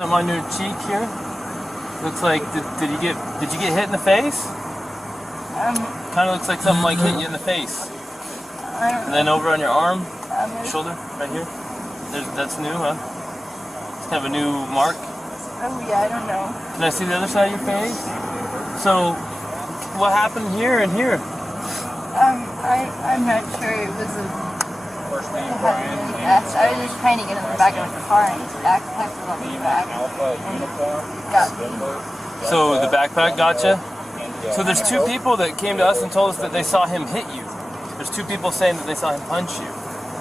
On your cheek here. Looks like did you get hit in the face? Kind of looks like something like hit you in the face. And then over on your arm, shoulder, right here. That's new, huh? It's kind of a new mark. Oh yeah, I don't know. Can I see the other side of your face? So, what happened here and here? I'm not sure. It was a. I was just trying to get in the back of the car and his backpack was on the back and it got me. So the backpack got you? So there's two people that came to us and told us that they saw him hit you. There's two people saying that they saw him punch you.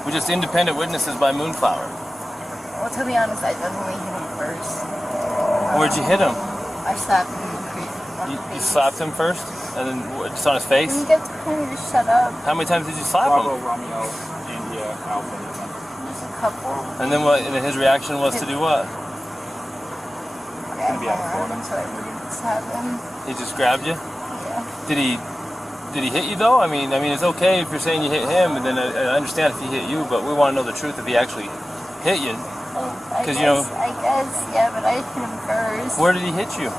We're just independent witnesses by Moonflower. Well, to be honest, I definitely hit him first. Where'd you hit him? I slapped him in the face. You slapped him first? And then just on his face? He gets kind of just shut up. How many times did you slap him? Just a couple. And then what? And then his reaction was to do what? Grab my arm so I wouldn't slap him. He just grabbed you? Yeah. Did he hit you though? I mean, it's okay if you're saying you hit him, and then I understand if he hit you, but we want to know the truth if he actually hit you. I guess, yeah, but I hit him first. Where did he hit you?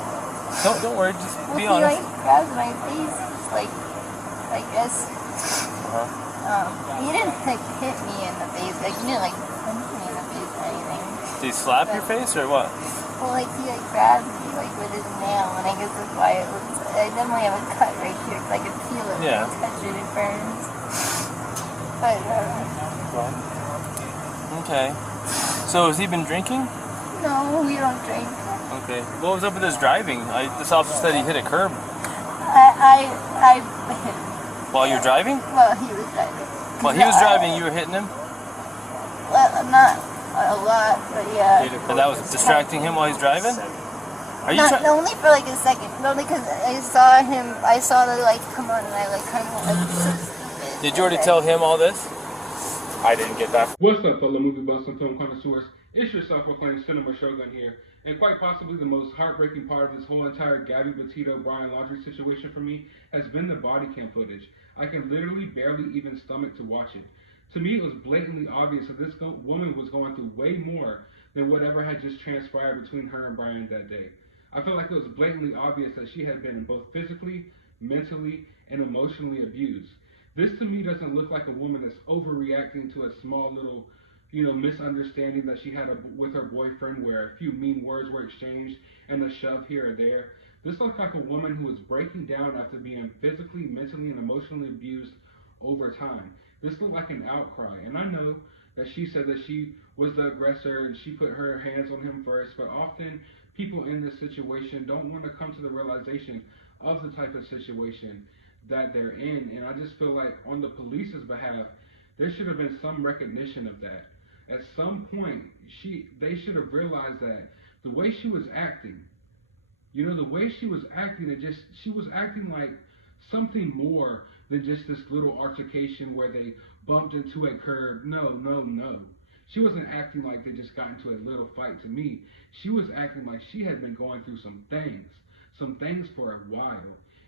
Don't worry, just be honest. He grabbed my face, just like, I guess. He didn't hit me in the face, like he didn't punch me in the face or anything. Did he slap your face or what? Well, he grabbed me with his nail, and I guess that's why it looks. I definitely have a cut right here because I can feel it. Yeah. When I touch it, it burns. But okay. So has he been drinking? no, we don't drink. Okay. What was up with his driving? This officer said he hit a curb. I hit him. While you're driving? Well, he was driving. While he was driving, you were hitting him? Well, not a lot, but yeah. And that was distracting him while he's driving? Are you only for like a second. Only because I saw the light come on and I kind of Did you already tell him all this? I didn't get that. What's up, fellow movie buffs and film connoisseurs? It's your self-proclaimed cinema shogun here, and quite possibly the most heartbreaking part of this whole entire Gabby Petito Brian Laundrie situation for me has been the body cam footage. I can literally barely even stomach to watch it. To me, it was blatantly obvious that this woman was going through way more than whatever had just transpired between her and Brian that day. I felt like it was blatantly obvious that she had been both physically, mentally, and emotionally abused. This to me doesn't look like a woman that's overreacting to a small little, misunderstanding that she had with her boyfriend where a few mean words were exchanged and a shove here or there. This looks like a woman who is breaking down after being physically, mentally, and emotionally abused over time. This looked like an outcry, and I know that she said that she was the aggressor and she put her hands on him first, but often people in this situation don't want to come to the realization of the type of situation that they're in, and I just feel like on the police's behalf, there should have been some recognition of that. At some point, they should have realized that the way she was acting, she was acting like something more than just this little altercation where they bumped into a curb. No. She wasn't acting like they just got into a little fight to me. She was acting like she had been going through some things for a while.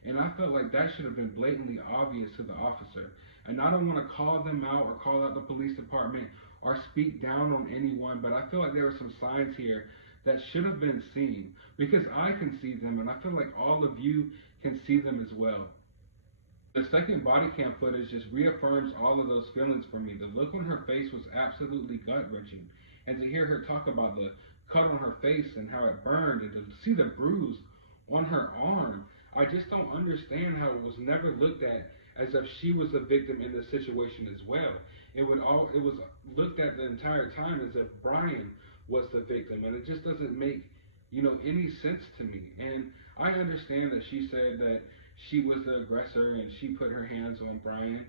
And I felt like that should have been blatantly obvious to the officer. And I don't want to call them out or call out the police department or speak down on anyone, but I feel like there were some signs here that should have been seen, because I can see them, and I feel like all of you can see them as well. The second body cam footage just reaffirms all of those feelings for me. The look on her face was absolutely gut-wrenching. And to hear her talk about the cut on her face and how it burned, and to see the bruise on her arm, I just don't understand how it was never looked at as if she was a victim in this situation as well. It was looked at the entire time as if Brian was the victim, and it just doesn't make any sense to me. And I understand that she said that she was the aggressor and she put her hands on Brian,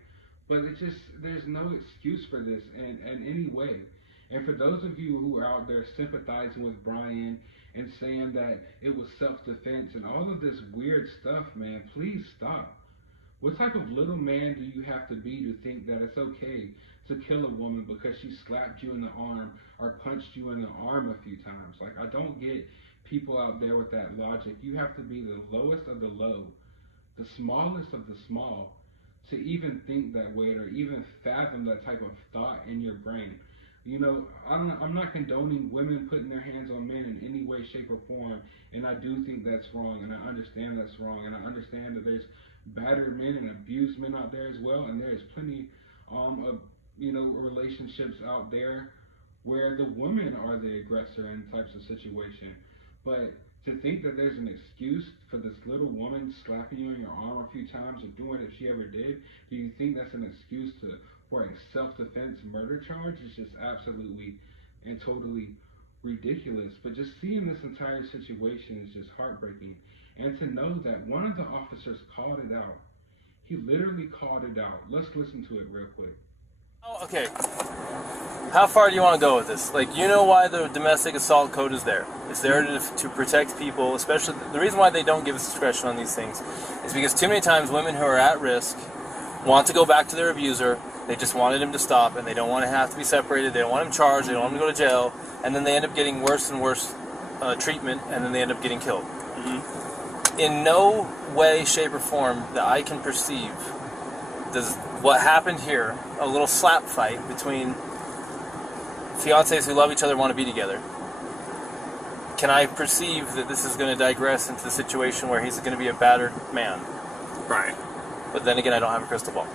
but there's no excuse for this in any way. And for those of you who are out there sympathizing with Brian and saying that it was self-defense and all of this weird stuff, man, please stop. What type of little man do you have to be to think that it's okay to kill a woman because she slapped you in the arm or punched you in the arm a few times? Like, I don't get people out there with that logic. You have to be the lowest of the low, the smallest of the small, to even think that way or even fathom that type of thought in your brain. You know, I'm not condoning women putting their hands on men in any way, shape, or form, and I do think that's wrong, and I understand that's wrong, and I understand that there's battered men and abused men out there as well, and there's plenty of relationships out there where the women are the aggressor in types of situation. But to think that there's an excuse for this little woman slapping you in your arm a few times or doing it if she ever did, do you think that's an excuse for a self-defense murder charge? Is just absolutely and totally ridiculous. But just seeing this entire situation is just heartbreaking. And to know that one of the officers called it out. He literally called it out. Let's listen to it real quick. Oh, okay. How far do you want to go with this? Like, you know why the domestic assault code is there. It's there to protect people, especially the reason why they don't give us discretion on these things is because too many times women who are at risk want to go back to their abuser. They just wanted him to stop, and they don't want to have to be separated. They don't want him charged. They don't want him to go to jail, and then they end up getting worse and worse treatment, and then they end up getting killed. Mm-hmm. In no way, shape, or form that I can perceive does what happened here, a little slap fight between fiancés who love each other, want to be together, can I perceive that this is going to digress into the situation where he's going to be a battered man? Right. But then again, I don't have a crystal ball.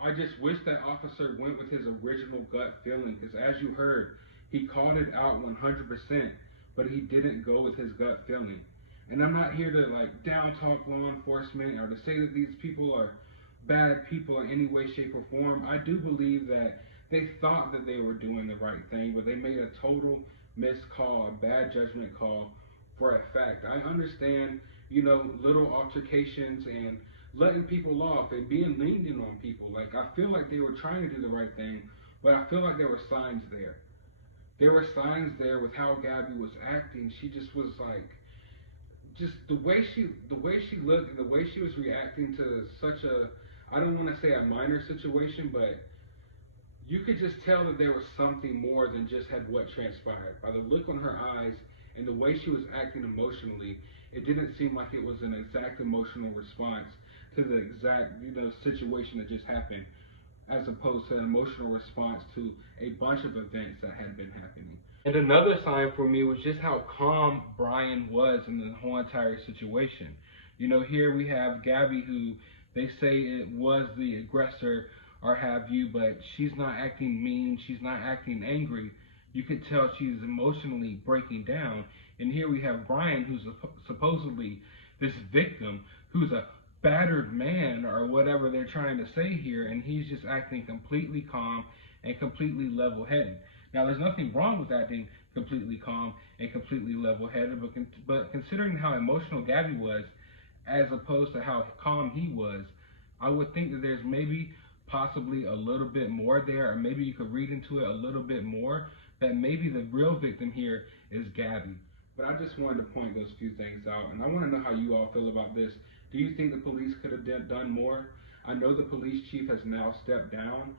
I just wish that officer went with his original gut feeling, because as you heard, he called it out 100%, but he didn't go with his gut feeling. And I'm not here to down talk law enforcement or to say that these people are bad people in any way, shape, or form. I do believe that they thought that they were doing the right thing, but they made a total missed call, a bad judgment call for a fact. I understand, little altercations and letting people off and being lenient on people. I feel like they were trying to do the right thing, but I feel like there were signs there. There were signs there with how Gabby was acting. She just was just the way she looked and the way she was reacting to such a, I don't want to say a minor situation, but you could just tell that there was something more than just had what transpired. By the look on her eyes and the way she was acting emotionally, it didn't seem like it was an exact emotional response to the exact, situation that just happened, as opposed to an emotional response to a bunch of events that had been happening. And another sign for me was just how calm Brian was in the whole entire situation. Here we have Gabby, who they say it was the aggressor or have you, but she's not acting mean, she's not acting angry. You could tell she's emotionally breaking down. And here we have Brian, who's supposedly this victim, who's a battered man or whatever they're trying to say here, and he's just acting completely calm and completely level-headed. Now, there's nothing wrong with acting completely calm and completely level-headed, but considering how emotional Gabby was, as opposed to how calm he was, I would think that there's maybe possibly a little bit more there, or maybe you could read into it a little bit more, that maybe the real victim here is Gabby. But I just wanted to point those few things out, and I want to know how you all feel about this. Do you think the police could have done more? I know the police chief has now stepped down,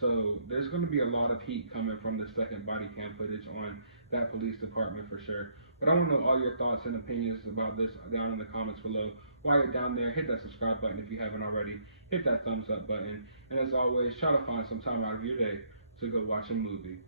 so there's going to be a lot of heat coming from the second body cam footage on that police department for sure. But I want to know all your thoughts and opinions about this down in the comments below. While you're down there, hit that subscribe button if you haven't already. Hit that thumbs up button. And as always, try to find some time out of your day to go watch a movie.